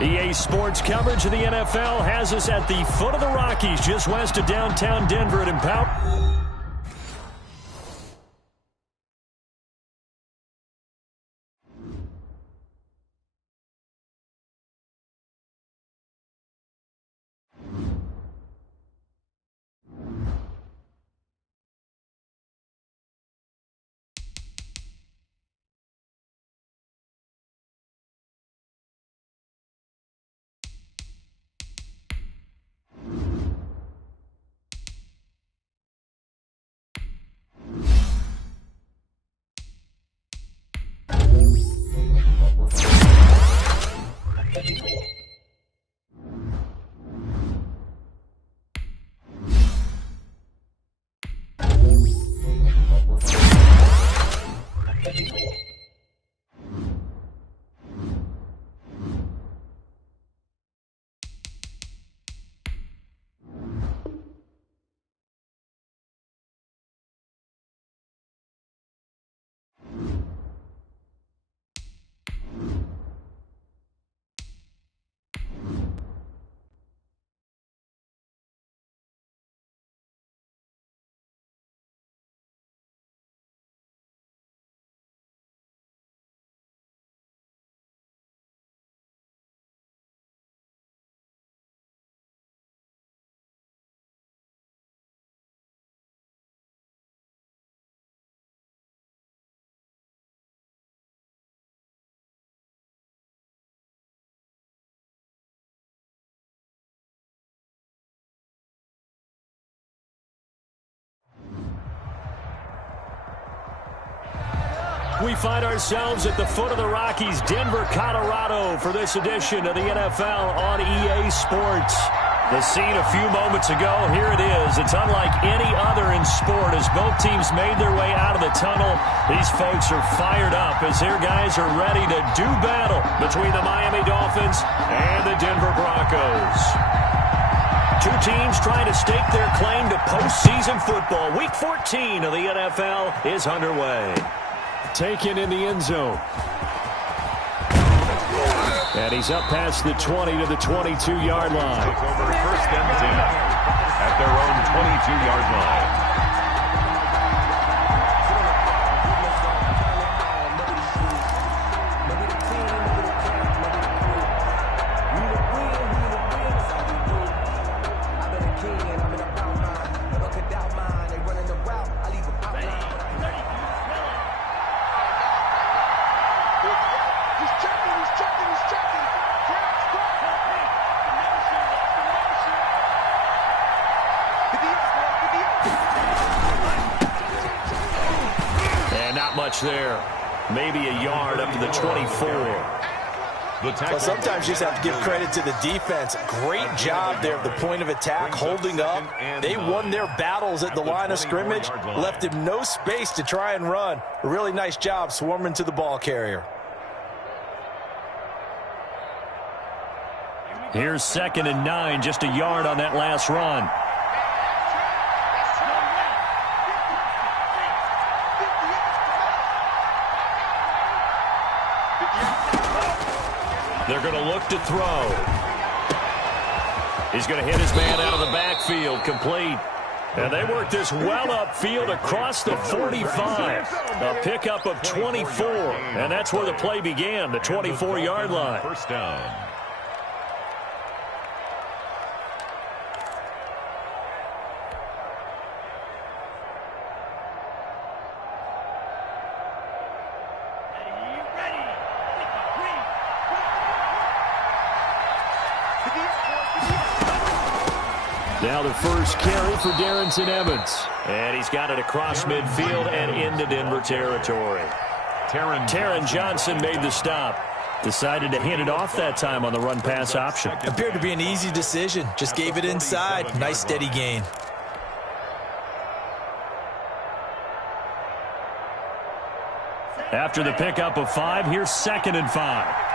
EA Sports coverage of the NFL has us at the foot of the Rockies, just west of downtown Denver at Empower. We find ourselves at the foot of the Rockies, Denver, Colorado, for this edition of the NFL on EA Sports. The scene a few moments ago, here it is. It's unlike any other in sport as both teams made their way out of the tunnel. These folks are fired up as their guys are ready to do battle between the Miami Dolphins and the Denver Broncos. Two teams trying to stake their claim to postseason football. Week 14 of the NFL is underway. Taken in the end zone. And he's up past the 20 to the 22-yard line. Over first and 10 at their own 22-yard line. There, maybe a yard up to the 24. Well, sometimes you just have to give credit to the defense. Great job there at the point of attack, holding up. They won their battles at the line of scrimmage, left him no space to try and run. A really nice job swarming to the ball carrier. Here's 2nd and 9, just a yard on that last run. They're going to look to throw. He's going to hit his man out of the backfield, complete. And they work this well upfield across the 45. A pickup of 24. And that's where the play began, the 24-yard line. First down. Now the first carry for Darrington Evans. And he's got it across midfield and into Denver territory. Taron Johnson made the stop. Decided to hand it off that time on the run-pass option. Appeared to be an easy decision. Just gave it inside. Nice steady gain. After the pickup of 5, here's 2nd and 5.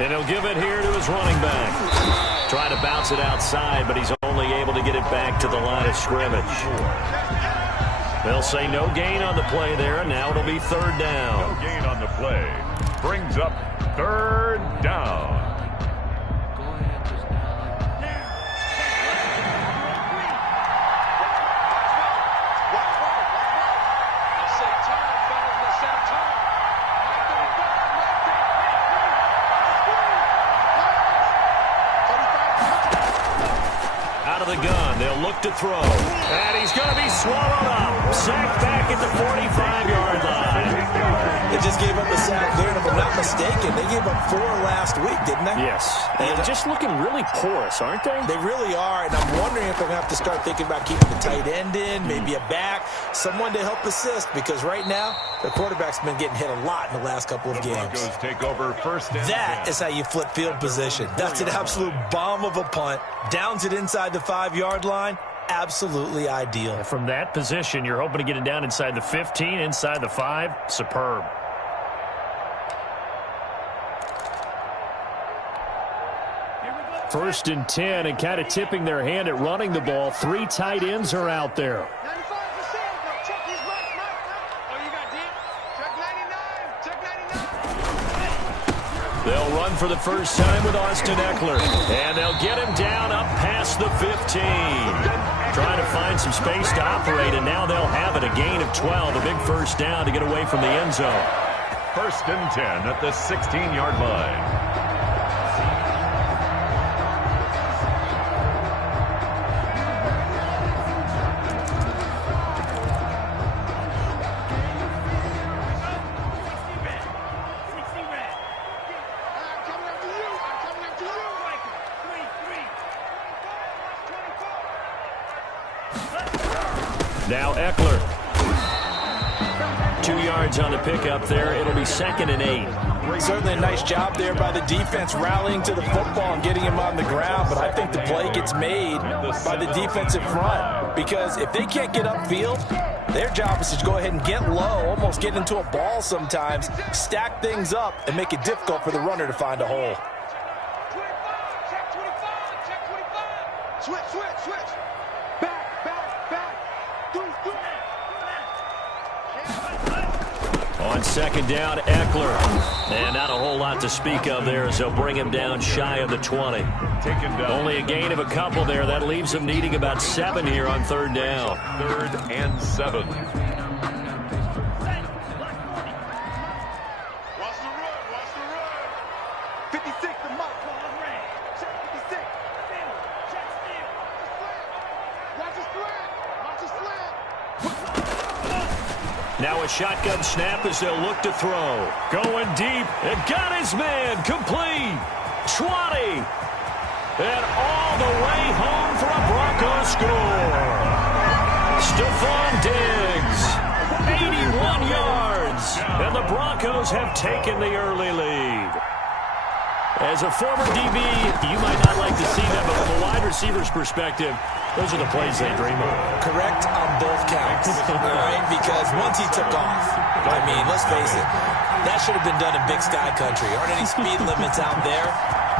And he'll give it here to his running back. Trying to bounce it outside, but he's only able to get it back to the line of scrimmage. They'll say no gain on the play there, and now it'll be third down. No gain on the play. Brings up third down. Out of the gun, they'll look to throw. And he's going to be swallowed up. Sacked back at the 45-yard line. They just gave up a sack there, and if I'm not mistaken, they gave up 4 last week, didn't they? Yes. And just looking really porous, aren't they? They really are, and I'm wondering if they're going to have to start thinking about keeping the tight end in, maybe a back, someone to help assist, because right now, the quarterback's been getting hit a lot in the last couple of games. Broncos take over first and That is how you flip field position. That's an absolute bomb of a punt. Downs it inside the 5-yard line. Absolutely ideal. And from that position, you're hoping to get it down inside the 15, inside the 5. Superb. First and 10, and kind of tipping their hand at running the ball. 3 tight ends are out there. They'll run for the first time with Austin Eckler. And they'll get him down up past the 15. Trying to find some space to operate, and now they'll have it. A gain of 12, a big first down to get away from the end zone. First and 10 at the 16-yard line. Now Eckler. 2 yards on the pickup there. It'll be 2nd and 8. Certainly a nice job there by the defense rallying to the football and getting him on the ground, but I think the play gets made by the defensive front, because if they can't get upfield, their job is to go ahead and get low, almost get into a ball sometimes, stack things up, and make it difficult for the runner to find a hole. Switch. Back. On second down, Eckler. And not a whole lot to speak of there as they'll bring him down shy of the 20. Taken down. Only a gain of a couple there. That leaves them needing about 7 here on third down. 3rd and 7. Watch the run. 56, the mark. Check 56. Check steal. Watch the slant. Now a shotgun snap as they'll look to throw. Going deep, and got his man, complete. 20. And all the way home for a Broncos score. Stephon Diggs, 81 yards. And the Broncos have taken the early lead. As a former DB, you might not like to see that, but from a wide receiver's perspective, those are the plays they dream of. Correct on both counts, all right? Because once he took off, I mean, let's face it, that should have been done in Big Sky Country. Aren't any speed limits out there?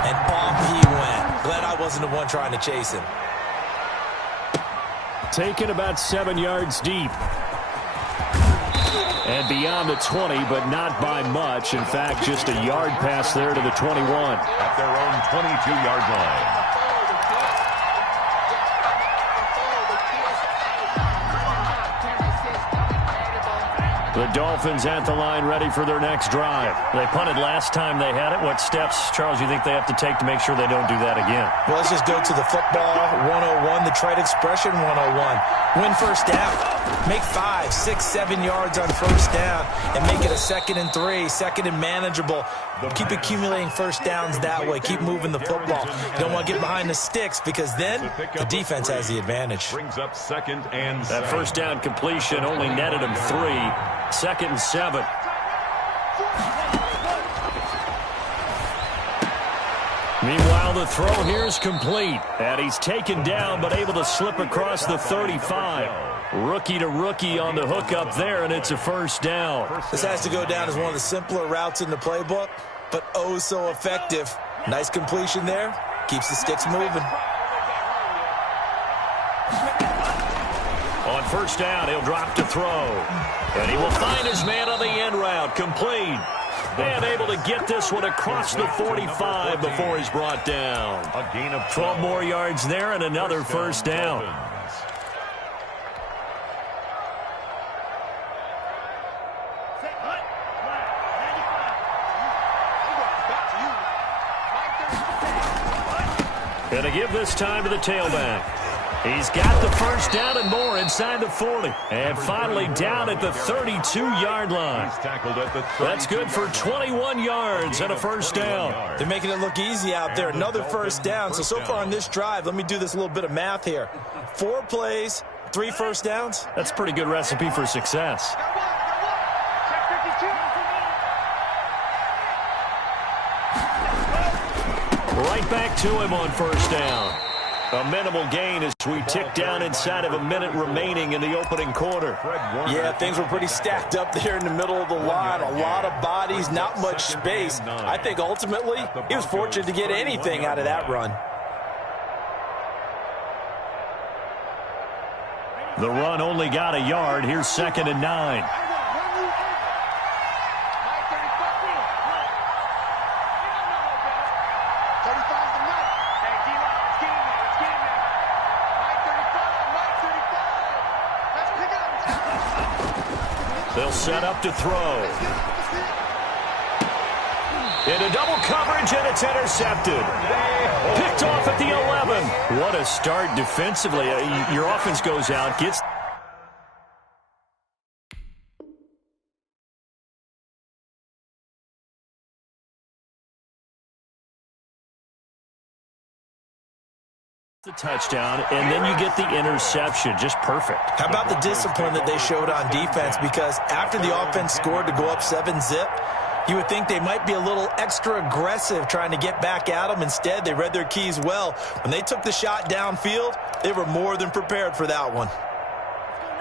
And off he went. Glad I wasn't the one trying to chase him. Taken about 7 yards deep. And beyond the 20, but not by much. In fact, just a yard pass there to the 21. At their own 22-yard line. The Dolphins at the line, ready for their next drive. They punted last time they had it. What steps, Charles, you think they have to take to make sure they don't do that again? Well, let's just go to the football 101, the trade expression 101. Win first down. Make 5, 6, 7 yards on first down and make it a 2nd and 3, 2nd and manageable. Keep accumulating first downs that way. Keep moving the football. You don't want to get behind the sticks because then the defense has the advantage. Brings up 2nd and 7. That first down completion only netted him 3. 2nd and 7. Meanwhile, the throw here is complete. And he's taken down, but able to slip across the 35. Rookie to rookie on the hook up there, and it's a first down. This has to go down as one of the simpler routes in the playbook, but oh so effective. Nice completion there. Keeps the sticks moving. On first down. He'll drop to throw. And he will find his man on the end route. Complete. And able to get this one across the 45 before he's brought down. A gain of 12 more yards there and another first down. Going to give this time to the tailback. He's got the first down and more inside the 40. And finally down at the 32-yard line. That's good for 21 yards and a first down. They're making it look easy out there. Another first down. So far on this drive, let me do this little bit of math here. 4 plays, 3 first downs. That's a pretty good recipe for success. Right back to him on first down. A minimal gain as we tick down inside of a minute remaining in the opening quarter. Yeah, things were pretty stacked up there in the middle of the line. A lot of bodies, not much space. I think ultimately he was fortunate to get anything out of that run. The run only got a yard. Here's 2nd and 9. They'll set up to throw. Into double coverage, and it's intercepted. Picked off at the 11. What a start defensively. Your offense goes out, gets the touchdown, and then you get the interception. Just perfect. How about the discipline that they showed on defense? Because after the offense scored to go up 7-zip, you would think they might be a little extra aggressive trying to get back at them. Instead, they read their keys well. When they took the shot downfield, they were more than prepared for that one.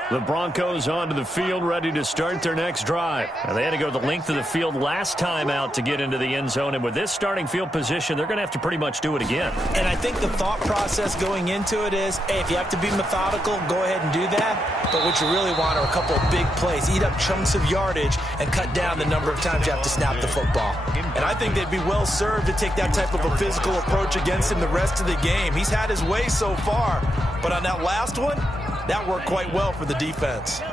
The Broncos onto the field, ready to start their next drive. Now, they had to go the length of the field last time out to get into the end zone, and with this starting field position, they're going to have to pretty much do it again. And I think the thought process going into it is, hey, if you have to be methodical, go ahead and do that. But what you really want are a couple of big plays, eat up chunks of yardage, and cut down the number of times you have to snap the football. And I think they'd be well served to take that type of a physical approach against him the rest of the game. He's had his way so far, but on that last one, that worked quite well for the defense.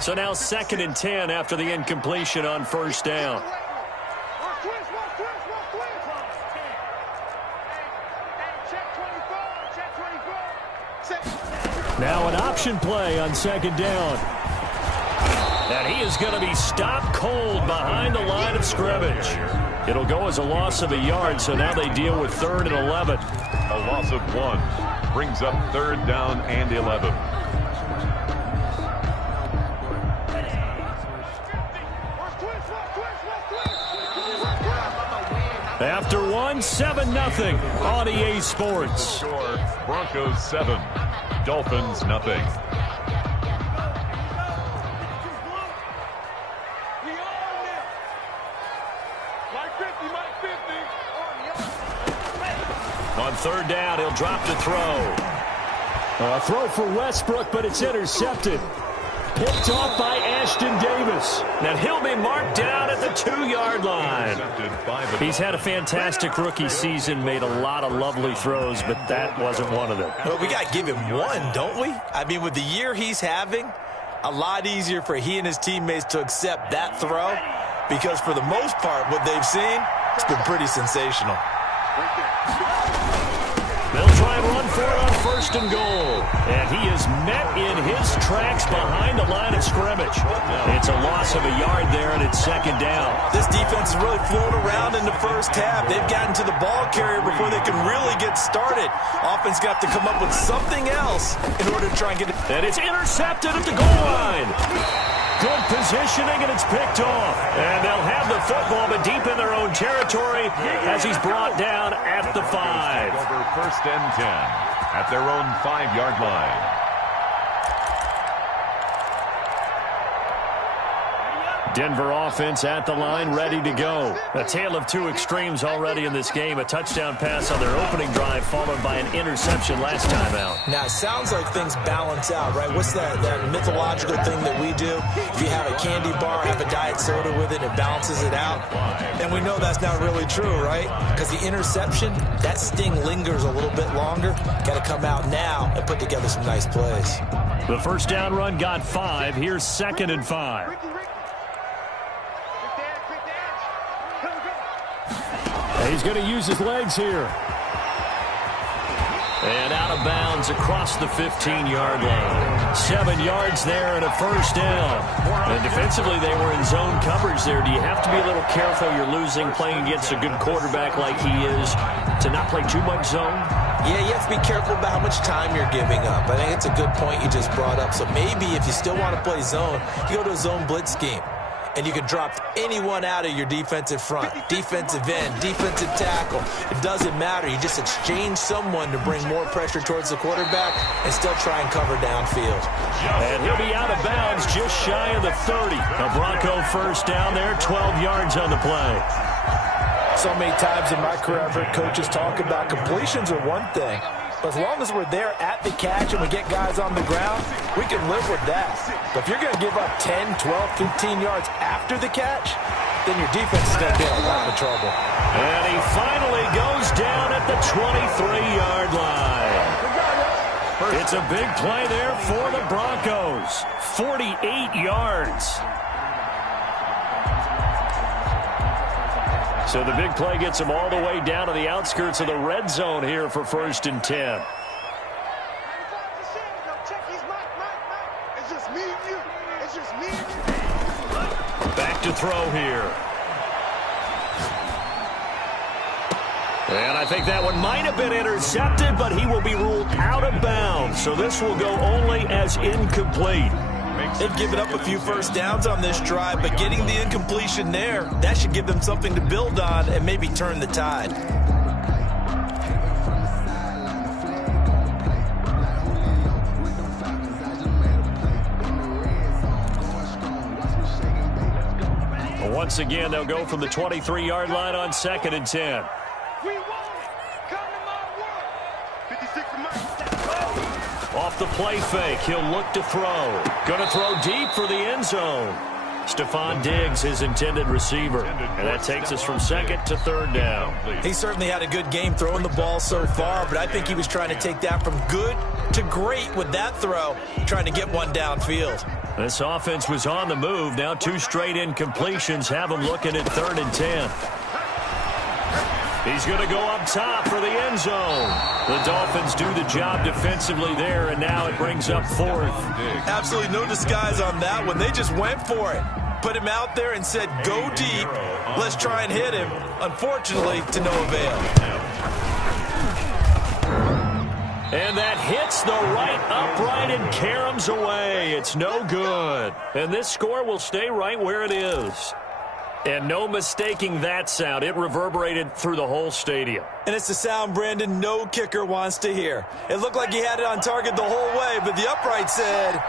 So now 2nd and 10 after the incompletion on first down. Now an option play on 2nd down. And he is going to be stopped cold behind the line of scrimmage. It'll go as a loss of a yard, so now they deal with 3rd and 11. A loss of 1 brings up 3rd down and 11. After 1, 7-0 on EA Sports. Score, Broncos 7, Dolphins nothing. On 3rd down, he'll drop to throw. A throw for Westbrook, but it's intercepted. Picked off by Ashton Davis. And he'll be marked down at the 2-yard line. He's had a fantastic rookie season, made a lot of lovely throws, but that wasn't one of them. Well, we got to give him one, don't we? I mean, with the year he's having, a lot easier for he and his teammates to accept that throw, because for the most part, what they've seen, it's been pretty sensational. They'll try and run for it on 1st and goal. And he is met in his tracks behind the line of scrimmage. It's a loss of a yard there, and it's 2nd down. This defense has really flown around in the first half. They've gotten to the ball carrier before they can really get started. Offense got to come up with something else in order to try and get it. And it's intercepted at the goal line. Good positioning, and it's picked off. And they'll have the football, but deep in their own territory as he's brought down at the 5. Over 1st and 10 at their own 5-yard line. Denver offense at the line, ready to go. A tale of two extremes already in this game. A touchdown pass on their opening drive, followed by an interception last time out. Now, it sounds like things balance out, right? What's that mythological thing that we do? If you have a candy bar, have a diet soda with it, it balances it out. And we know that's not really true, right? Because the interception, that sting lingers a little bit longer. Got to come out now and put together some nice plays. The first down run got 5. Here's 2nd and 5. He's going to use his legs here. And out of bounds across the 15-yard line. 7 yards there and a first down. And defensively, they were in zone coverage there. Do you have to be a little careful? You're losing, playing against a good quarterback like he is, to not play too much zone? Yeah, you have to be careful about how much time you're giving up. I think it's a good point you just brought up. So maybe if you still want to play zone, you go to a zone blitz scheme. And you can drop anyone out of your defensive front, defensive end, defensive tackle. It doesn't matter. You just exchange someone to bring more pressure towards the quarterback and still try and cover downfield. And he'll be out of bounds just shy of the 30. A Bronco first down there, 12 yards on the play. So many times in my career, I've heard coaches talk about completions are one thing. But as long as we're there at the catch and we get guys on the ground, we can live with that. But if you're going to give up 10, 12, 15 yards after the catch, then your defense is going to be in a lot of trouble. And he finally goes down at the 23-yard line. It's a big play there for the Broncos. 48 yards. So the big play gets him all the way down to the outskirts of the red zone here for 1st and 10. Back to throw here. And I think that one might have been intercepted, but he will be ruled out of bounds. So this will go only as incomplete. They've given up a few first downs on this drive, but getting the incompletion there, that should give them something to build on and maybe turn the tide. Once again, they'll go from the 23-yard line on 2nd and 10. Off the play fake, he'll look to throw. Going to throw deep for the end zone. Stephon Diggs, his intended receiver. And that takes us from 2nd to 3rd down. He certainly had a good game throwing the ball so far, but I think he was trying to take that from good to great with that throw, trying to get one downfield. This offense was on the move. Now 2 straight incompletions have him looking at 3rd and 10. He's going to go up top for the end zone. The Dolphins do the job defensively there, and now it brings up 4th. Absolutely no disguise on that one. They just went for it. Put him out there and said, go deep. Let's try and hit him. Unfortunately, to no avail. And that hits the right upright and caroms away. It's no good. And this score will stay right where it is. And no mistaking that sound. It reverberated through the whole stadium. And it's the sound, Brandon, no kicker wants to hear. It looked like he had it on target the whole way, but the upright said,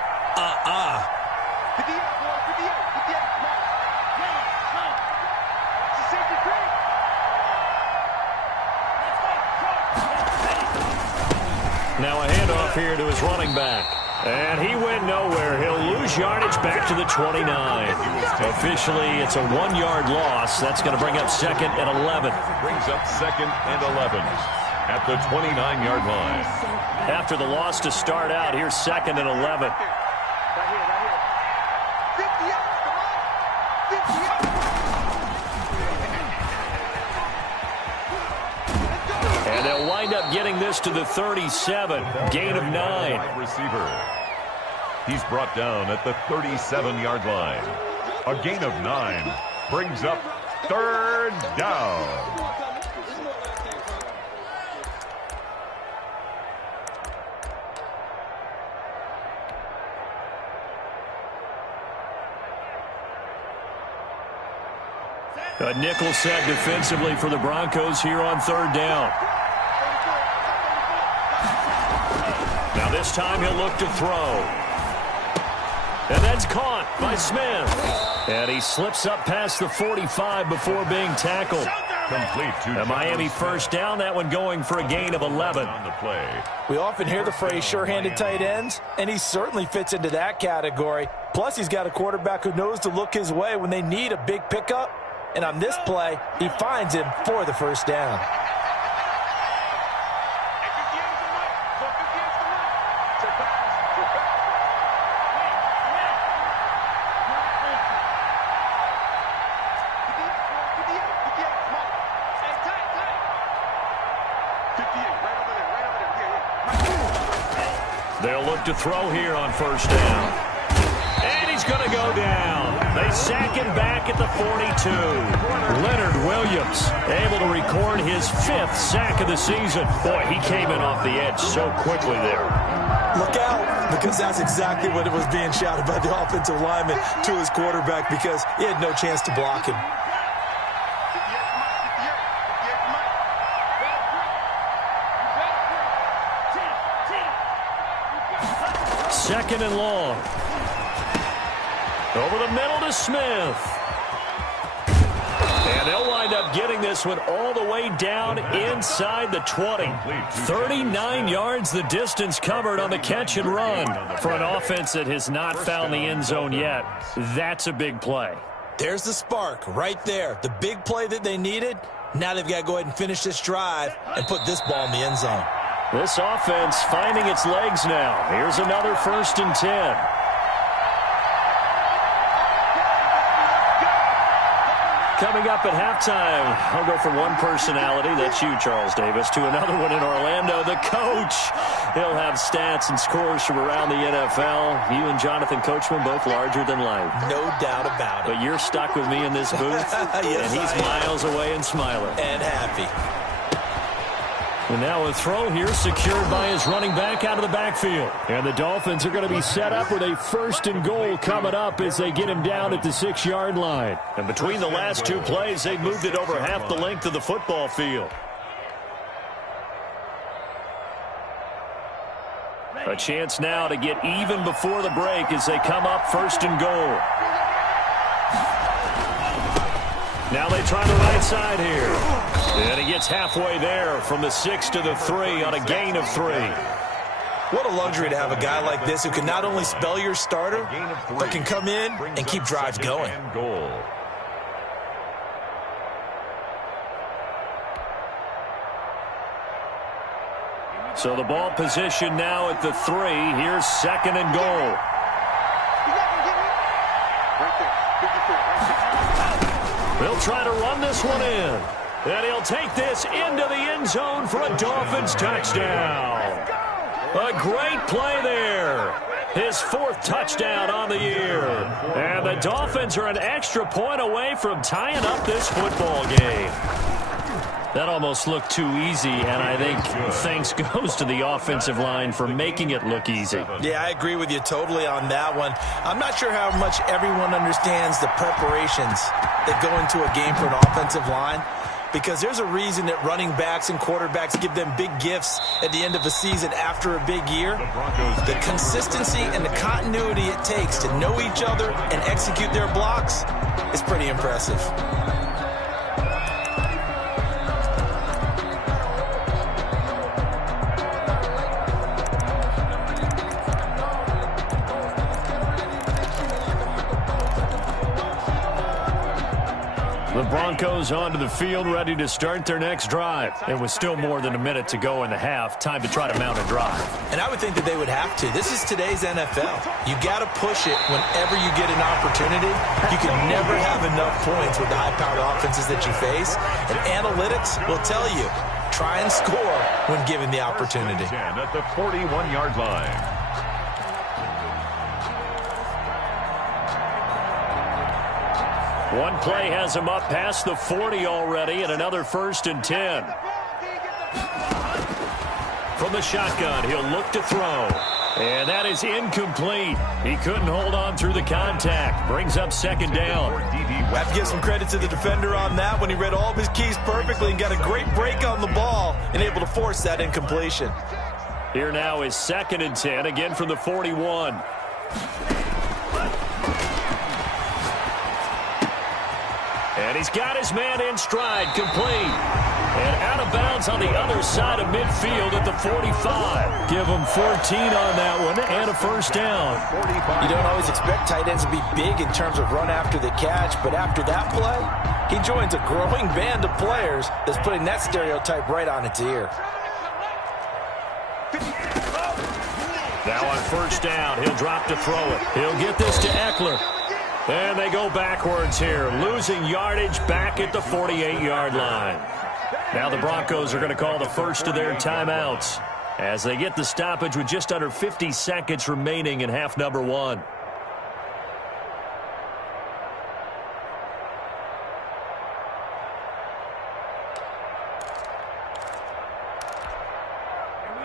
Now a handoff here to his running back. And he went nowhere. He'll lose yardage back to the 29. Officially, it's a 1-yard loss. That's going to bring up 2nd and 11. Brings up 2nd and 11 at the 29-yard line. After the loss to start out, here's 2nd and 11. And they'll wind up getting this to the 37. Gain of 9. Receiver. He's brought down at the 37-yard line. A gain of 9 brings up 3rd down. A nickel set defensively for the Broncos here on 3rd down. Now this time he'll look to throw. And that's caught by Smith. And he slips up past the 45 before being tackled. Complete to A Miami first down, that one going for a gain of 11. On the play. We often hear the phrase sure-handed tight ends, and he certainly fits into that category. Plus, he's got a quarterback who knows to look his way when they need a big pickup. And on this play, he finds him for the first down. They'll look to throw here on first down. And he's going to go down. They sack him back at the 42. Leonard Williams able to record his 5th sack of the season. Boy, he came in off the edge so quickly there. Look out, because that's exactly what it was being shouted by the offensive lineman to his quarterback, because he had no chance to block him. Second and long. Over the middle to Smith. And they'll wind up getting this one all the way down inside the 20. 39 yards the distance covered on the catch and run. For an offense that has not found the end zone yet, that's a big play. There's the spark right there. The big play that they needed. Now they've got to go ahead and finish this drive and put this ball in the end zone. This offense finding its legs now. Here's another 1st and 10. Coming up at halftime, I'll go from one personality, that's you, Charles Davis, to another one in Orlando, the coach. He'll have stats and scores from around the NFL. You and Jonathan Coachman, both larger than life. No doubt about it. But you're stuck with me in this booth, yes, and he's miles away and smiling. And happy. And now a throw here secured by his running back out of the backfield. And the Dolphins are going to be set up with a 1st and goal coming up as they get him down at the 6-yard line. And between the last 2 plays, they've moved it over half the length of the football field. A chance now to get even before the break as they come up 1st and goal. Now they try the right side here. And he gets halfway there from the 6 to the 3 on a gain of 3. What a luxury to have a guy like this who can not only spell your starter, but can come in and keep drives going. So the ball position now at the 3. Here's 2nd and goal. They'll try to run this one in. And he'll take this into the end zone for a Dolphins touchdown. A great play there. His 4th touchdown on the year. And the Dolphins are an extra point away from tying up this football game. That almost looked too easy, and I think thanks goes to the offensive line for making it look easy. Yeah, I agree with you totally on that one. I'm not sure how much everyone understands the preparations that go into a game for an offensive line, because there's a reason that running backs and quarterbacks give them big gifts at the end of a season after a big year. The consistency and the continuity it takes to know each other and execute their blocks is pretty impressive. The Broncos onto the field, ready to start their next drive. It was still more than a minute to go in the half. Time to try to mount a drive. And I would think that they would have to. This is today's NFL. You got to push it whenever you get an opportunity. You can never have enough points with the high-powered offenses that you face. And analytics will tell you, try and score when given the opportunity. At the 41-yard line. One play has him up past the 40 already, and another 1st and 10. From the shotgun, he'll look to throw. And that is incomplete. He couldn't hold on through the contact. Brings up 2nd down. I have to give some credit to the defender on that when he read all of his keys perfectly and got a great break on the ball and able to force that incompletion. Here now is 2nd and 10, again from the 41. And he's got his man in stride, complete. And out of bounds on the other side of midfield at the 45. Give him 14 on that one and a first down. You don't always expect tight ends to be big in terms of run after the catch, but after that play, he joins a growing band of players that's putting that stereotype right on its ear. Now on first down, he'll drop to throw it. He'll get this to Eckler. And they go backwards here, losing yardage back at the 48-yard line. Now the Broncos are going to call the first of their timeouts as they get the stoppage with just under 50 seconds remaining in half number one.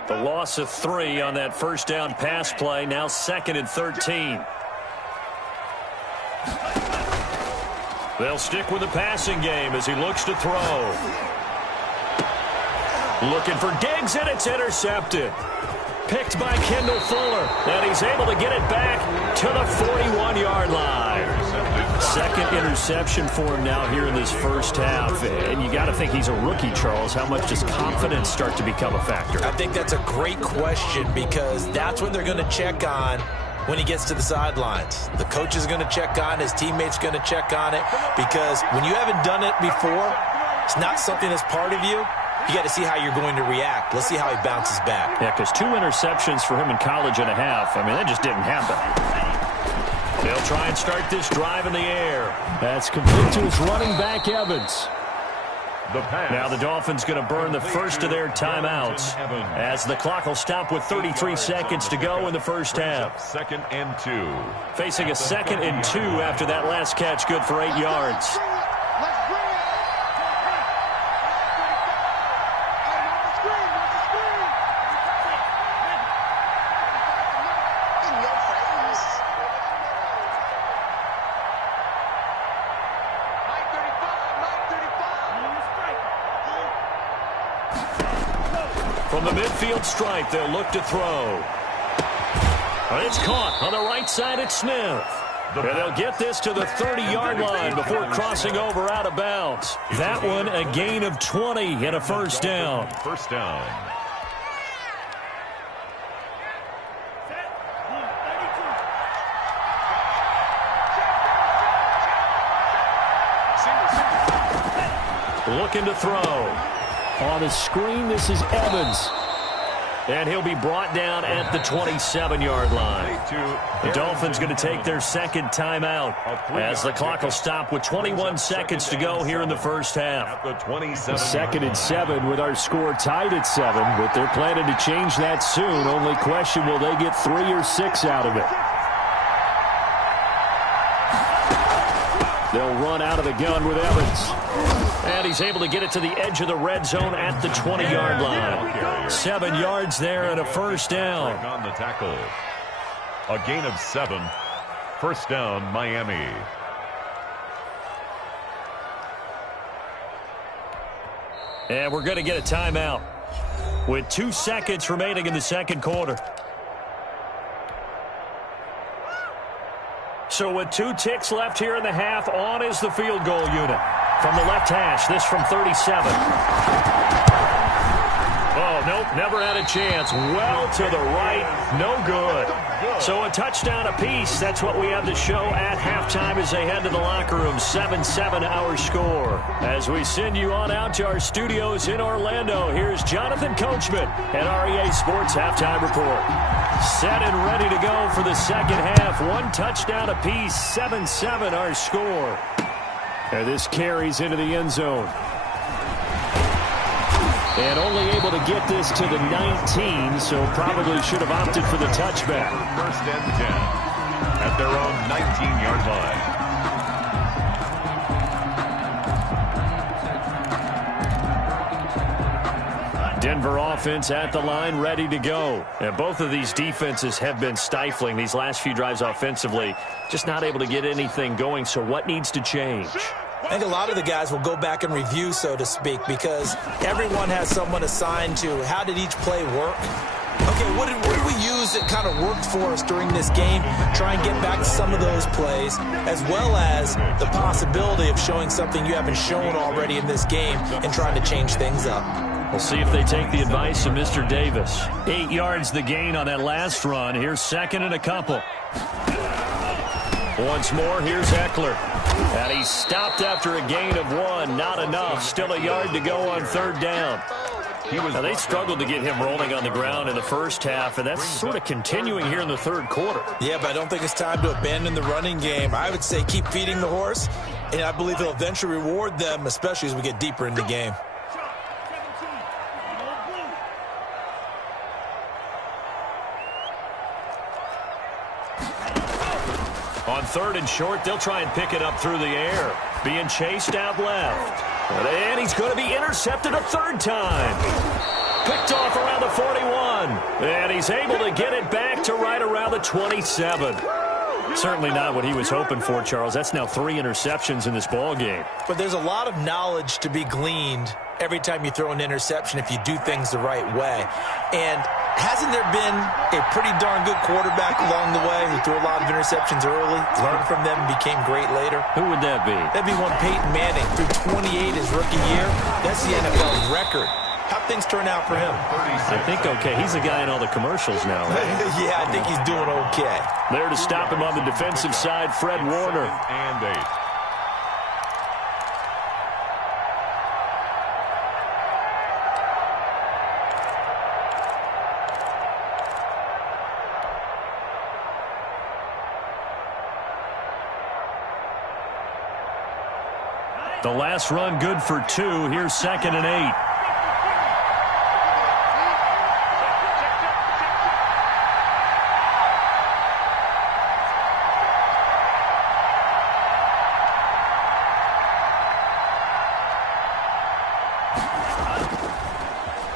The loss of 3 on that first down pass play, now 2nd and 13. They'll stick with the passing game as he looks to throw. Looking for Diggs, and it's intercepted. Picked by Kendall Fuller, and he's able to get it back to the 41-yard line. 2nd interception for him now here in this first half. And you got to think he's a rookie, Charles. How much does confidence start to become a factor? I think that's a great question because that's what they're going to check on when he gets to the sidelines. The coach is going to check on it. His teammates going to check on it because when you haven't done it before, it's not something that's part of you. You got to see how you're going to react. Let's see how he bounces back. Yeah, because 2 interceptions for him in college and a half. I mean, that just didn't happen. They'll try and start this drive in the air. That's complete to his running back, Evans. Now the Dolphins going to burn the first of their timeouts as the clock will stop with 33 seconds to go in the first half. 2nd and 2. Facing a 2nd and 2 after that last catch, good for 8 yards. From the midfield stripe, they'll look to throw. It's caught on the right side at Smith. And they'll get this to the 30-yard line before crossing over out of bounds. That one a gain of 20 and a first down. First down. Looking to throw. On the screen, this is Evans. And he'll be brought down at the 27-yard line. The Dolphins going to take their 2nd timeout as the clock will stop with 21 seconds to go here in the first half. 2nd and 7 with our score tied at 7, but they're planning to change that soon. Only question, will they get 3 or 6 out of it? They'll run out of the gun with Evans. And he's able to get it to the edge of the red zone at the 20-yard line. 7 yards there and a first down. On the tackle. A gain of 7. First down, Miami. And we're going to get a timeout with 2 seconds remaining in the second quarter. So with 2 ticks left here in the half, on is the field goal unit. From the left hash, this from 37. Oh, nope, never had a chance. Well to the right, no good. So a touchdown apiece. That's what we have to show at halftime as they head to the locker room. 7-7 our score. As we send you on out to our studios in Orlando, here's Jonathan Coachman at REA Sports Halftime Report. Set and ready to go for the second half. 1 touchdown apiece, 7-7 our score. And this carries into the end zone. And only able to get this to the 19, so probably should have opted for the touchback. 1st and 10 at their own 19-yard line. Denver offense at the line, ready to go. And both of these defenses have been stifling these last few drives offensively. Just not able to get anything going, so what needs to change? I think a lot of the guys will go back and review, so to speak, because everyone has someone assigned to how did each play work. Okay, what did we use that kind of worked for us during this game? Try and get back to some of those plays, as well as the possibility of showing something you haven't shown already in this game and trying to change things up. We'll see if they take the advice of Mr. Davis. 8 yards the gain on that last run. Here's second and a couple. Once more, here's Eckler. And he's stopped after a gain of 1. Not enough. Still a yard to go on third down. Now, they struggled to get him rolling on the ground in the first half, and that's sort of continuing here in the third quarter. Yeah, but I don't think it's time to abandon the running game. I would say keep feeding the horse, and I believe he'll eventually reward them, especially as we get deeper in the game. On third and short, they'll try and pick it up through the air. Being chased out left. And he's going to be intercepted a third time. Picked off around the 41. And he's able to get it back to right around the 27. Certainly not what he was hoping for, Charles. That's now 3 interceptions in this ball game. But there's a lot of knowledge to be gleaned every time you throw an interception if you do things the right way. And hasn't there been a pretty darn good quarterback along the way who threw a lot of interceptions early, learned from them, and became great later? Who would that be? That'd be one Peyton Manning. Threw 28 his rookie year. That's the NFL record. How'd things turn out for him? I think okay. He's a guy in all the commercials now, right? Yeah, I think he's doing okay. There to stop him on the defensive side, Fred Warner. And 8. The last run good for 2. Here's second and 8.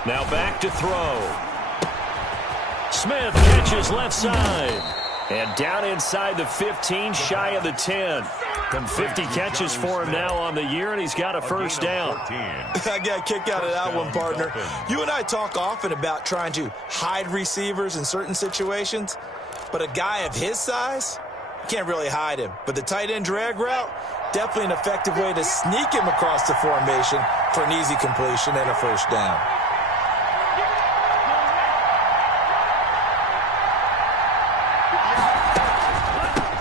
Now back to throw. Smith catches left side. And down inside the 15, shy of the 10. And 50 catches for him now on the year, and he's got a first down. I got a kick out of that one, partner. You and I talk often about trying to hide receivers in certain situations, but a guy of his size, you can't really hide him. But the tight end drag route, definitely an effective way to sneak him across the formation for an easy completion and a first down.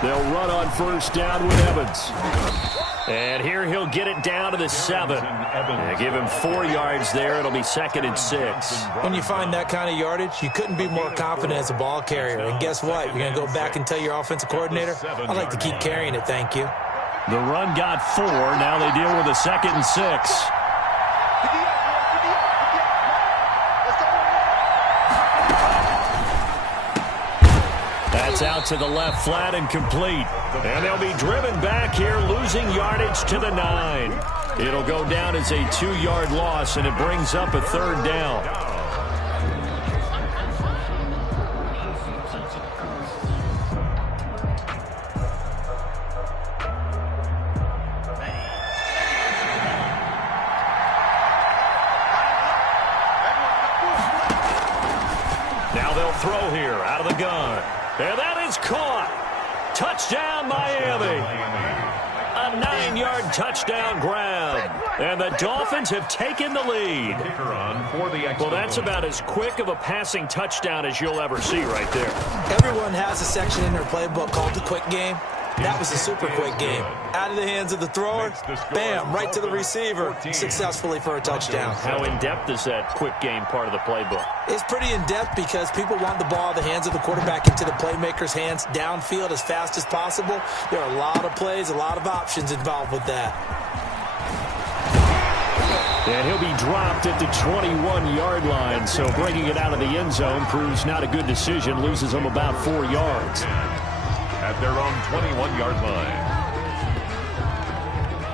They'll run on first down with Evans. And here he'll get it down to the 7. Give him 4 yards there. It'll be second and 6. When you find that kind of yardage, you couldn't be more confident as a ball carrier. And guess what? You're going to go back and tell your offensive coordinator, I'd like to keep carrying it, thank you. The run got 4. Now they deal with a second and 6. That's out to the left, flat and complete. And they'll be driven back here, losing yardage to the 9. It'll go down as a 2-yard loss, and it brings up a third down. Now they'll throw here out of the gun. And that is caught. Touchdown, Miami. A 9-yard touchdown grab. And the Dolphins have taken the lead. Well, that's about as quick of a passing touchdown as you'll ever see right there. Everyone has a section in their playbook called the quick game. That was a super quick game. Out of the hands of the thrower, bam, right to the receiver, successfully for a touchdown. How in-depth is that quick game part of the playbook? It's pretty in-depth because people want the ball in the hands of the quarterback into the playmaker's hands downfield as fast as possible. There are a lot of plays, a lot of options involved with that. And he'll be dropped at the 21-yard line, so bringing it out of the end zone proves not a good decision, loses them about 4 yards. At their own 21-yard line.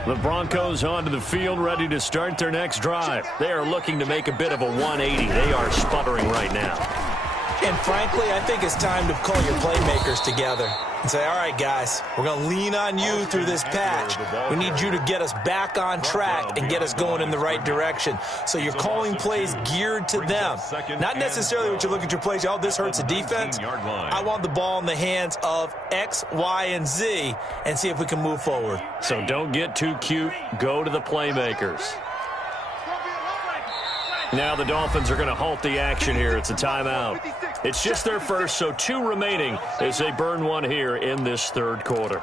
The Broncos onto the field, ready to start their next drive. They are looking to make a bit of a 180. They are sputtering right now. And frankly, I think it's time to call your playmakers together. and say, all right, guys, we're going to lean on you through this patch. We need you to get us back on track and get us going in the right direction. So you're calling plays geared to them. Not necessarily what you look at your plays, oh, this hurts the defense. I want the ball in the hands of X, Y, and Z and see if we can move forward. So don't get too cute. Go to the playmakers. Now the Dolphins are going to halt the action here. It's a timeout. It's just their first, so 2 remaining as they burn one here in this third quarter.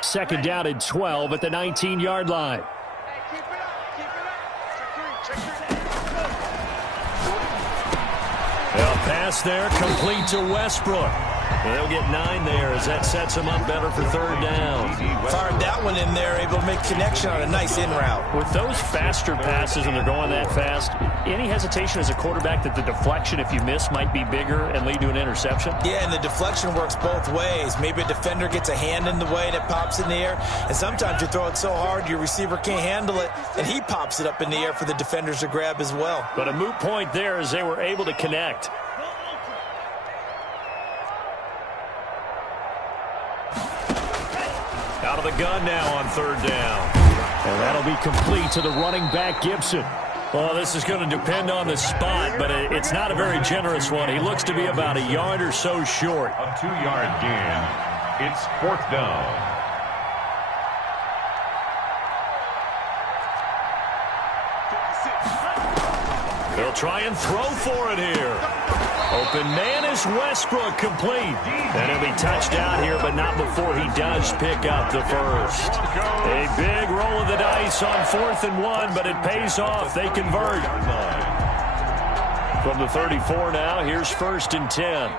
Second down and 12 at the 19-yard line. A pass there, complete to Westbrook. They'll get 9 there as that sets them up better for third down. Fired that one in there, able to make connection on a nice in route. With those faster passes and they're going that fast, any hesitation as a quarterback that the deflection, if you miss, might be bigger and lead to an interception? Yeah, and the deflection works both ways. Maybe a defender gets a hand in the way and it pops in the air. And sometimes you throw it so hard your receiver can't handle it, and he pops it up in the air for the defenders to grab as well. But a moot point there as they were able to connect. Out of the gun now on third down. And that'll be complete to the running back, Gibson. Well, this is going to depend on the spot, but it's not a very generous one. He looks to be about a yard or so short. A 2-yard gain. It's 4th down. They'll try and throw for it here. Open man is Westbrook, complete. And he'll be touched out here, but not before he does pick up the first. A big roll of the dice on 4th and 1, but it pays off. They convert. From the 34 now, here's 1st and 10.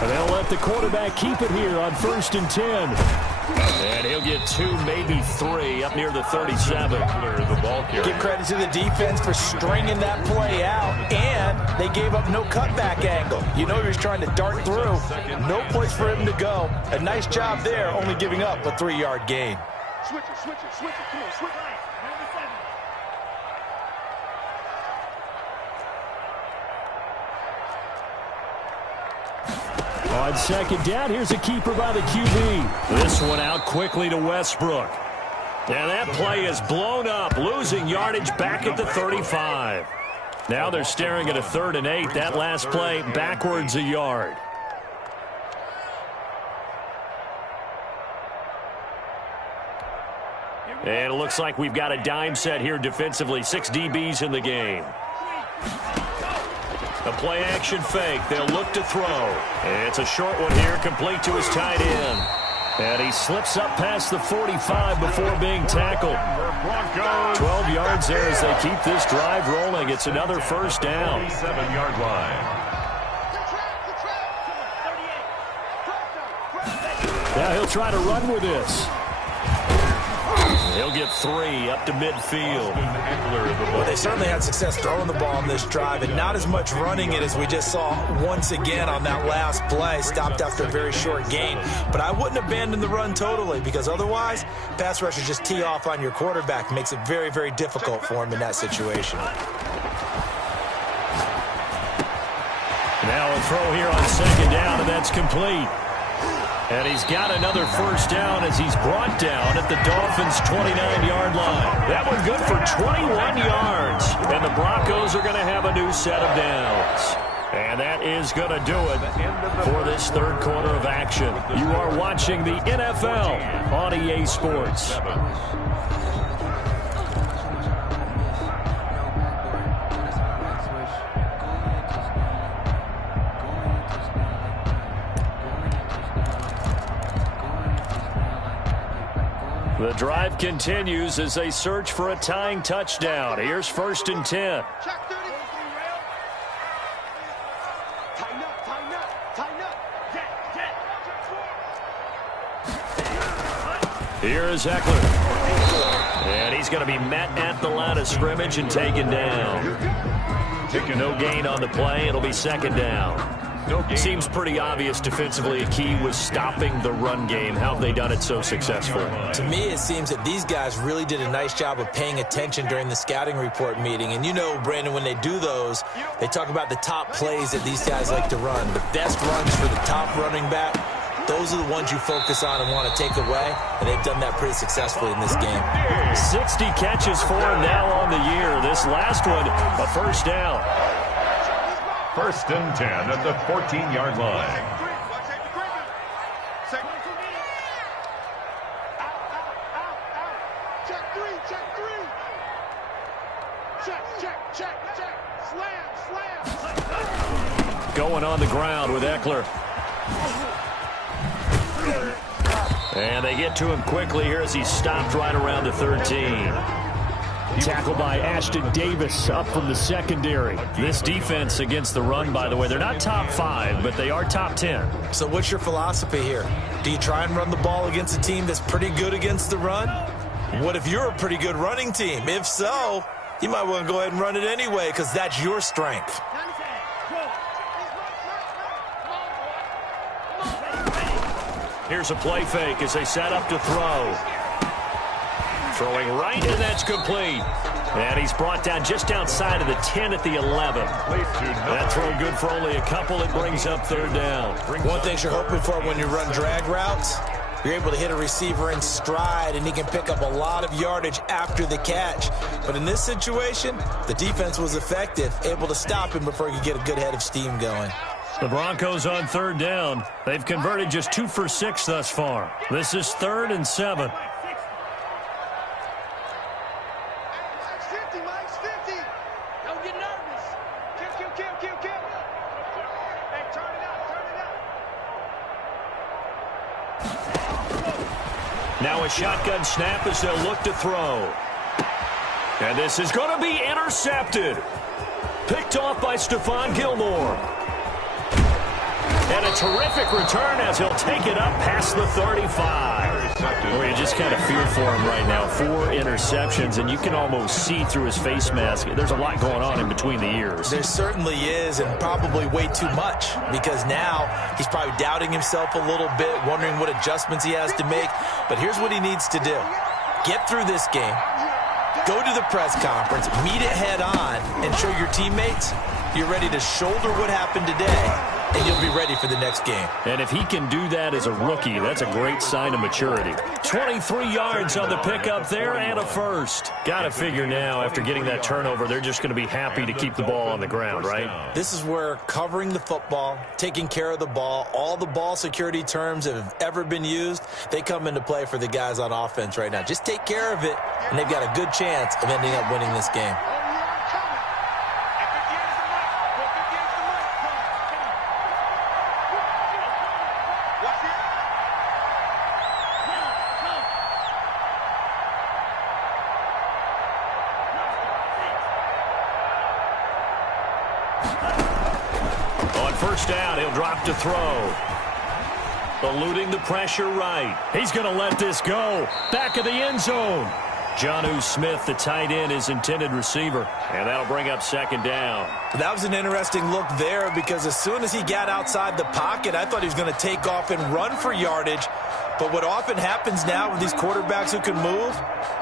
And they'll let the quarterback keep it here on 1st and 10. And he'll get 2, maybe 3, up near the 37. Give credit to the defense for stringing that play out, and they gave up no cutback angle. You know he was trying to dart through. No place for him to go. A nice job there, only giving up a 3-yard gain. Switch it, switch it, switch it. Come on, switch it. On second down, here's a keeper by the QB. This one out quickly to Westbrook. And that play is blown up, losing yardage back at the 35. Now they're staring at a 3rd and 8. That last play backwards a yard. And it looks like we've got a dime set here defensively. 6 DBs in the game. A play action fake. They'll look to throw. And it's a short one here, complete to his tight end. And he slips up past the 45 before being tackled. 12 yards there as they keep this drive rolling. It's another 1st down. 7-yard line. Now he'll try to run with this. He'll get 3 up to midfield. Well, they certainly had success throwing the ball on this drive, and not as much running it as we just saw once again on that last play. Stopped after a very short gain. But I wouldn't abandon the run totally, because otherwise, pass rushers just tee off on your quarterback. Makes it very, very difficult for him in that situation. Now a throw here on second down, and that's complete. And he's got another 1st down as he's brought down at the Dolphins' 29-yard line. That one good for 21 yards. And the Broncos are going to have a new set of downs. And that is going to do it for this third quarter of action. You are watching the NFL on EA Sports. The drive continues as they search for a tying touchdown. Here's 1st and 10. Here is Eckler. And he's going to be met at the line of scrimmage and taken down. No gain on the play. It'll be 2nd down. Seems pretty obvious defensively a key was stopping the run game. How have they done it so successfully? To me, it seems that these guys really did a nice job of paying attention during the scouting report meeting. And you know, Brandon, when they do those, they talk about the top plays that these guys like to run. The best runs for the top running back, those are the ones you focus on and want to take away. And they've done that pretty successfully in this game. 60 catches for him now on the year. This last one, a first down. 1st and 10 at the 14-yard line. Going on the ground with Eckler. And they get to him quickly here as he's stopped right around the 13. Tackle by Ashton Davis up from the secondary. This defense against the run, by the way, they're not top 5, but they are top 10. So what's your philosophy here? Do you try and run the ball against a team that's pretty good against the run? What if you're a pretty good running team? If so, you might want to go ahead and run it anyway because that's your strength. Here's a play fake as they set up to throw. Throwing right, and that's complete. And he's brought down just outside of the 10 at the 11. That throw good for only a couple. It brings up 3rd down. One thing you're hoping for when you run drag routes, you're able to hit a receiver in stride, and he can pick up a lot of yardage after the catch. But in this situation, the defense was effective, able to stop him before he could get a good head of steam going. The Broncos on 3rd down. They've converted just 2 for 6 thus far. This is 3rd and 7. Now a shotgun snap as they'll look to throw. And this is going to be intercepted. Picked off by Stephon Gilmore. And a terrific return as he'll take it up past the 35. Well, you just kind of fear for him right now. 4 interceptions, and you can almost see through his face mask. There's a lot going on in between the ears. There certainly is, and probably way too much, because now he's probably doubting himself a little bit, wondering what adjustments he has to make. But here's what he needs to do. Get through this game, go to the press conference, meet it head on, and show your teammates you're ready to shoulder what happened today, and you'll be ready for the next game. And if he can do that as a rookie, that's a great sign of maturity. 23 yards on the pickup there and a first. Got to figure now, after getting that turnover, they're just going to be happy to keep the ball on the ground, right? This is where covering the football, taking care of the ball, all the ball security terms that have ever been used, they come into play for the guys on offense right now. Just take care of it, and they've got a good chance of ending up winning this game. On 1st down, he'll drop to throw. Eluding the pressure right. He's going to let this go. Back of the end zone. Jonnu Smith, the tight end, his intended receiver. And that'll bring up 2nd down. That was an interesting look there because as soon as he got outside the pocket, I thought he was going to take off and run for yardage. But what often happens now with these quarterbacks who can move,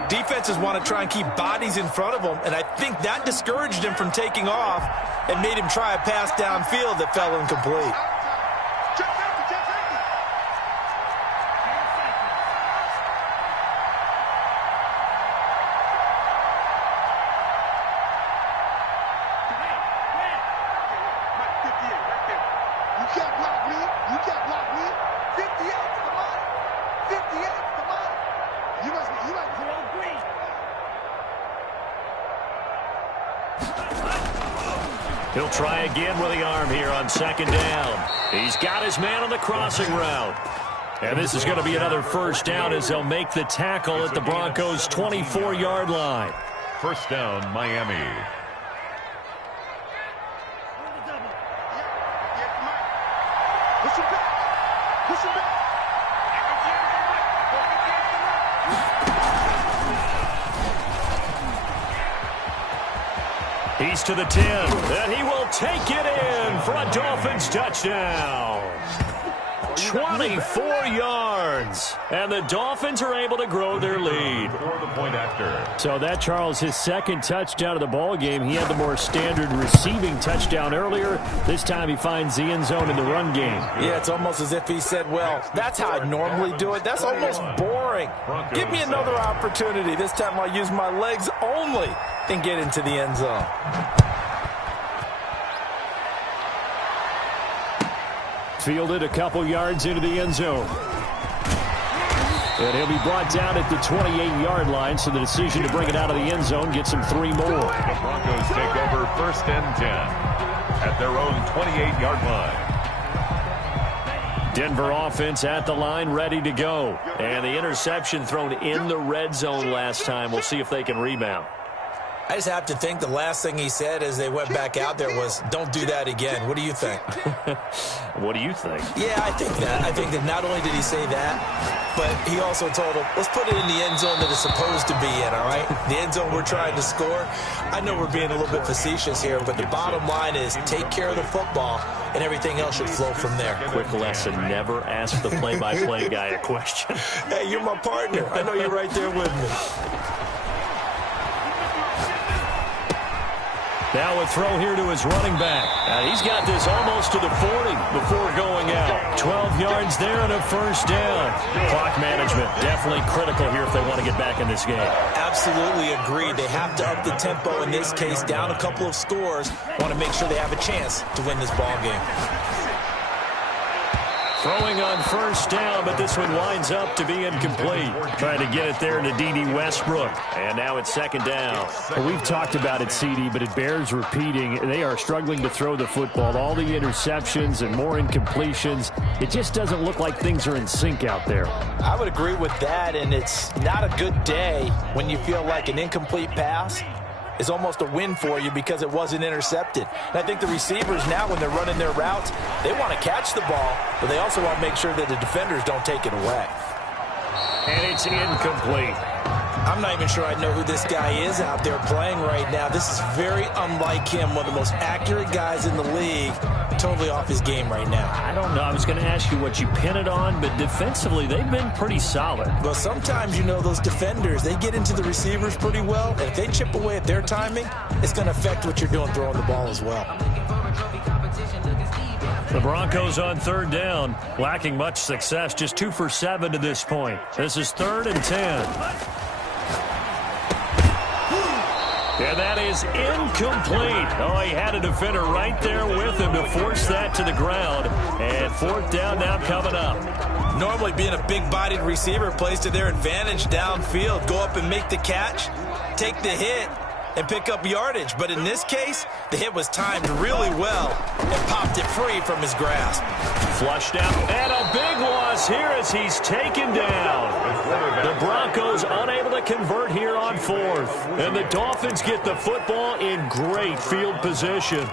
defenses want to try and keep bodies in front of them, and I think that discouraged him from taking off and made him try a pass downfield that fell incomplete. He'll try again with the arm here on 2nd down. He's got his man on the crossing route. And this is going to be another 1st down as they'll make the tackle at the Broncos' 24-yard line. 1st down, Miami. He's to the 10, and he will take it in for a Dolphins touchdown. 24 yards, and the Dolphins are able to grow their lead. So that, Charles, his second touchdown of the ball game. He had the more standard receiving touchdown earlier. This time he finds the end zone in the run game. Yeah, it's almost as if he said, well, that's how I normally do it. That's almost boring. Give me another opportunity. This time I'll use my legs only and get into the end zone. Fielded a couple yards into the end zone. And he'll be brought down at the 28-yard line, so the decision to bring it out of the end zone gets him 3 more. The Broncos take over 1st and 10 at their own 28-yard line. Denver offense at the line, ready to go. And the interception thrown in the red zone last time. We'll see if they can rebound. I just have to think the last thing he said as they went back out there was, don't do that again. What do you think? What do you think? Yeah, I think that. I think that not only did he say that, but he also told him, let's put it in the end zone that it's supposed to be in, all right? The end zone we're trying to score. I know we're being a little bit facetious here, but the bottom line is take care of the football, and everything else should flow from there. Quick lesson, never ask the play-by-play guy a question. Hey, you're my partner. I know you're right there with me. Now a throw here to his running back. He's got this almost to the 40 before going out. 12 yards there and a first down. Clock management definitely critical here if they want to get back in this game. Absolutely agreed. They have to up the tempo in this case, down a couple of scores. Want to make sure they have a chance to win this ball game. Throwing on first down, but this one winds up to be incomplete. Trying to get it there to D.D. Westbrook. And now it's 2nd down. Well, we've talked about it, C.D., but it bears repeating. They are struggling to throw the football. All the interceptions and more incompletions. It just doesn't look like things are in sync out there. I would agree with that, and it's not a good day when you feel like an incomplete pass is almost a win for you because it wasn't intercepted. And I think the receivers now, when they're running their routes, they want to catch the ball, but they also want to make sure that the defenders don't take it away. And it's incomplete. I'm not even sure I know who this guy is out there playing right now. This is very unlike him, one of the most accurate guys in the league. Totally off his game right now. I don't know. I was going to ask you what you pin it on, but defensively, they've been pretty solid. Well, sometimes, you know, those defenders, they get into the receivers pretty well, and if they chip away at their timing, it's going to affect what you're doing throwing the ball as well. The Broncos on 3rd down, lacking much success, just 2 for 7 to this point. This is 3rd and 10. And that is incomplete. Oh, he had a defender right there with him to force that to the ground. And 4th down now coming up. Normally being a big-bodied receiver plays to their advantage downfield. Go up and make the catch, take the hit, and pick up yardage. But in this case, the hit was timed really well and popped it free from his grasp. Flushed out, and a big loss here as he's taken down. The Broncos unable to convert here on 4th. And the Dolphins get the football in great field position.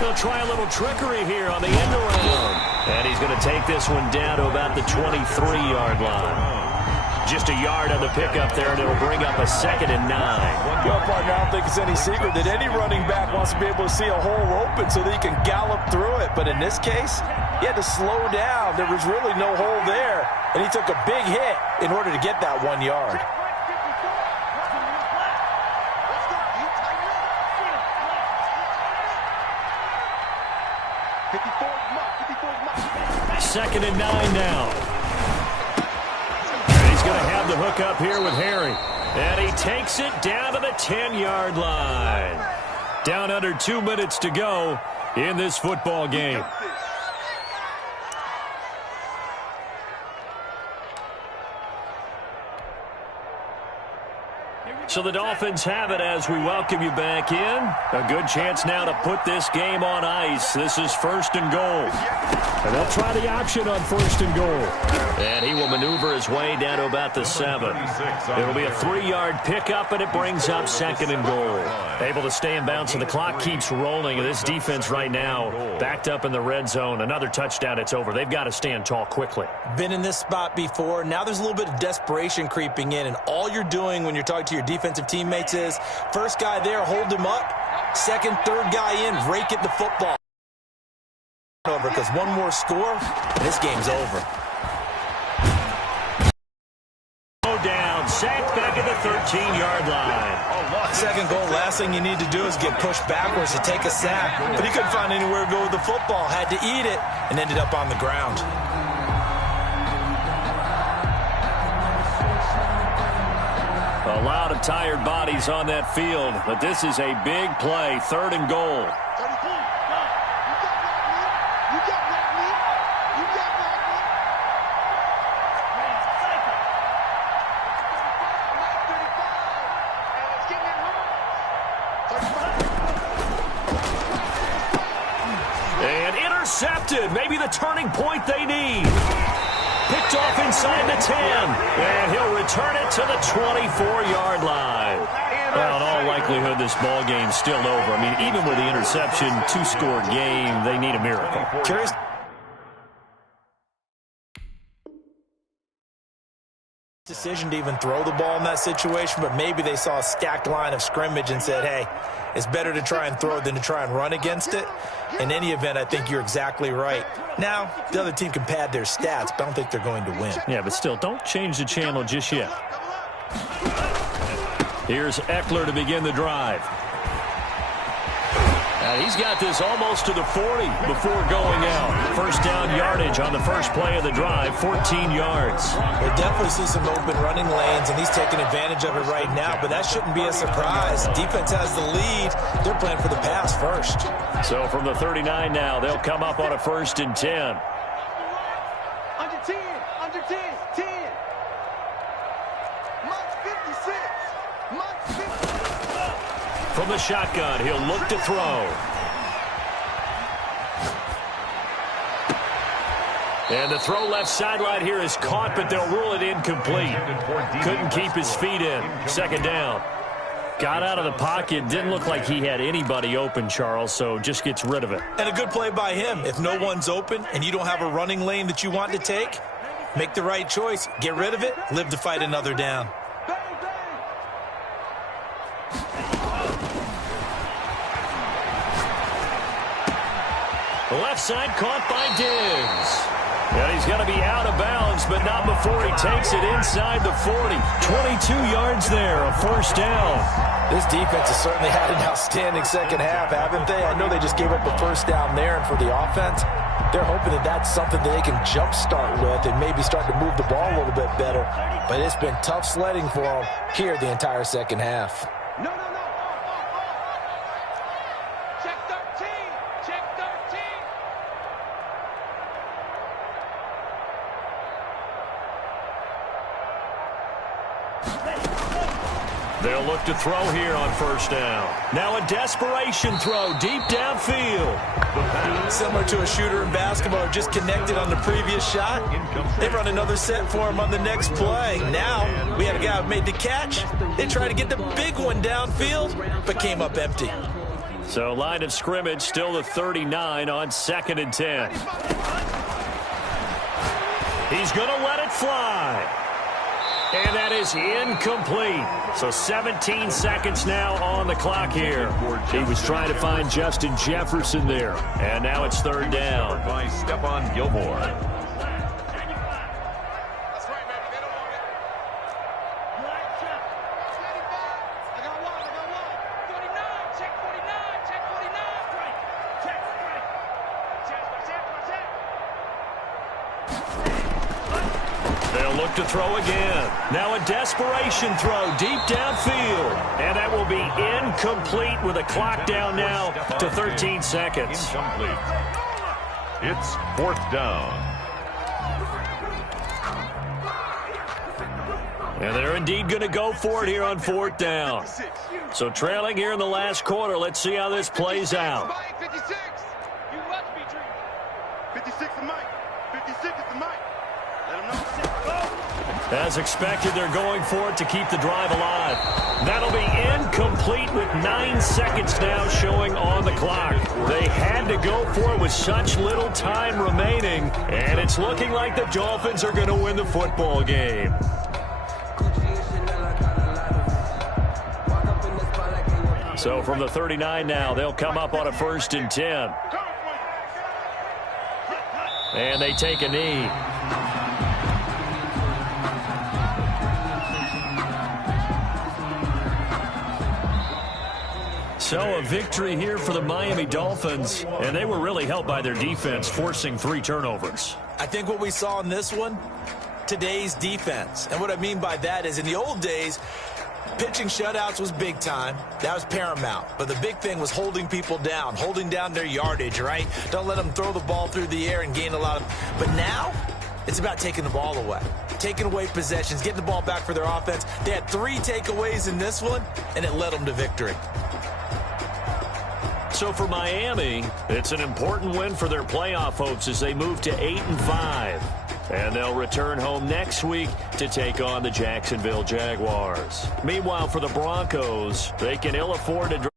They'll try a little trickery here on the end around. And he's going to take this one down to about the 23-yard line. Just a yard on the pickup there, and it'll bring up a 2nd and 9. Well, partner, I don't think it's any secret that any running back wants to be able to see a hole open so that he can gallop through it. But in this case, he had to slow down. There was really no hole there, and he took a big hit in order to get that 1 yard. Second and 9 now. And he's going to have the hook up here with Harry. And he takes it down to the 10-yard line. Down under 2 minutes to go in this football game. So the Dolphins have it as we welcome you back in. A good chance now to put this game on ice. This is 1st and goal. And they'll try the option on 1st and goal. And he will maneuver his way down to about the 7. It'll be a 3-yard pickup, and it brings up 2nd and goal. Able to stay in bounds, and the clock keeps rolling. And this defense right now backed up in the red zone. Another touchdown, it's over. They've got to stand tall quickly. Been in this spot before. Now there's a little bit of desperation creeping in, and all you're doing when you're talking to your defensive teammates is first guy there, hold him up. Second, third guy in, rake at the football. Over because one more score, and this game's over. Down, sacked back at the 13-yard line. Second goal, last thing you need to do is get pushed backwards to take a sack. But he couldn't find anywhere to go with the football, had to eat it, and ended up on the ground. A lot of tired bodies on that field, but this is a big play, 3rd and goal. And intercepted, maybe the turning point they need. Picked off inside the 10, and he'll return it to the 24-yard line. Well, in all likelihood, this ball game's still over. I mean, even with the interception, 2-score game, they need a miracle. Curious decision to even throw the ball in that situation, but maybe they saw a stacked line of scrimmage and said, hey, it's better to try and throw than to try and run against it. In any event, I think you're exactly right. Now, the other team can pad their stats, but I don't think they're going to win. Yeah, but still, don't change the channel just yet. Here's Eckler to begin the drive. He's got this almost to the 40 before going out. First down yardage on the first play of the drive, 14 yards. We definitely see some open running lanes, and he's taking advantage of it right now, but that shouldn't be a surprise. Defense has the lead. They're playing for the pass first. So from the 39 now, they'll come up on a 1st and 10. Under 10, under 10, 10. Mike's 56. Mike's 56. From the shotgun, he'll look to throw. And the throw left sideline here is caught, but they'll rule it incomplete. Couldn't keep his feet in. 2nd down. Got out of the pocket. Didn't look like he had anybody open, Charles, so just gets rid of it. And a good play by him. If no one's open and you don't have a running lane that you want to take, make the right choice. Get rid of it. Live to fight another down. The left side caught by Diggs. And he's going to be out of bounds, but not before he takes it inside the 40. 22 yards there, a 1st down. This defense has certainly had an outstanding second half, haven't they? I know they just gave up a 1st down there, and for the offense, they're hoping that that's something that they can jumpstart with and maybe start to move the ball a little bit better. But it's been tough sledding for them here the entire second half. No. Check 13. Check 13. They'll look to throw here on 1st down. Now a desperation throw deep downfield. Similar to a shooter in basketball, just connected on the previous shot. They run another set for him on the next play. Now we had a guy who made the catch. They tried to get the big one downfield, but came up empty. So line of scrimmage still the 39 on 2nd and 10. He's going to let it fly. And that is incomplete. So 17 seconds now on the clock here. He was trying to find Justin Jefferson there. And now it's 3rd down. By Stephon Gilmore. That's right, baby. They don't want it. I got one. 49. Check 49. Check 49. Right. Check. They'll look to throw again. Now a desperation throw deep downfield. And that will be incomplete with a clock down now to 13 seconds. Incomplete. It's 4th down. And they're indeed going to go for it here on 4th down. So trailing here in the last quarter. Let's see how this plays out. 56. You must be dreaming. 56 of Mike. As expected, they're going for it to keep the drive alive. That'll be incomplete with 9 seconds now showing on the clock. They had to go for it with such little time remaining, and it's looking like the Dolphins are going to win the football game. So from the 39 now, they'll come up on a 1st and 10. And they take a knee. So a victory here for the Miami Dolphins, and they were really helped by their defense, forcing 3 turnovers. I think what we saw in this one, today's defense. And what I mean by that is in the old days, pitching shutouts was big time. That was paramount. But the big thing was holding people down, holding down their yardage, right? Don't let them throw the ball through the air and gain a lot of... But now, it's about taking the ball away. Taking away possessions, getting the ball back for their offense. They had 3 takeaways in this one, and it led them to victory. So for Miami, it's an important win for their playoff hopes as they move to 8-5. And they'll return home next week to take on the Jacksonville Jaguars. Meanwhile, for the Broncos, they can ill afford to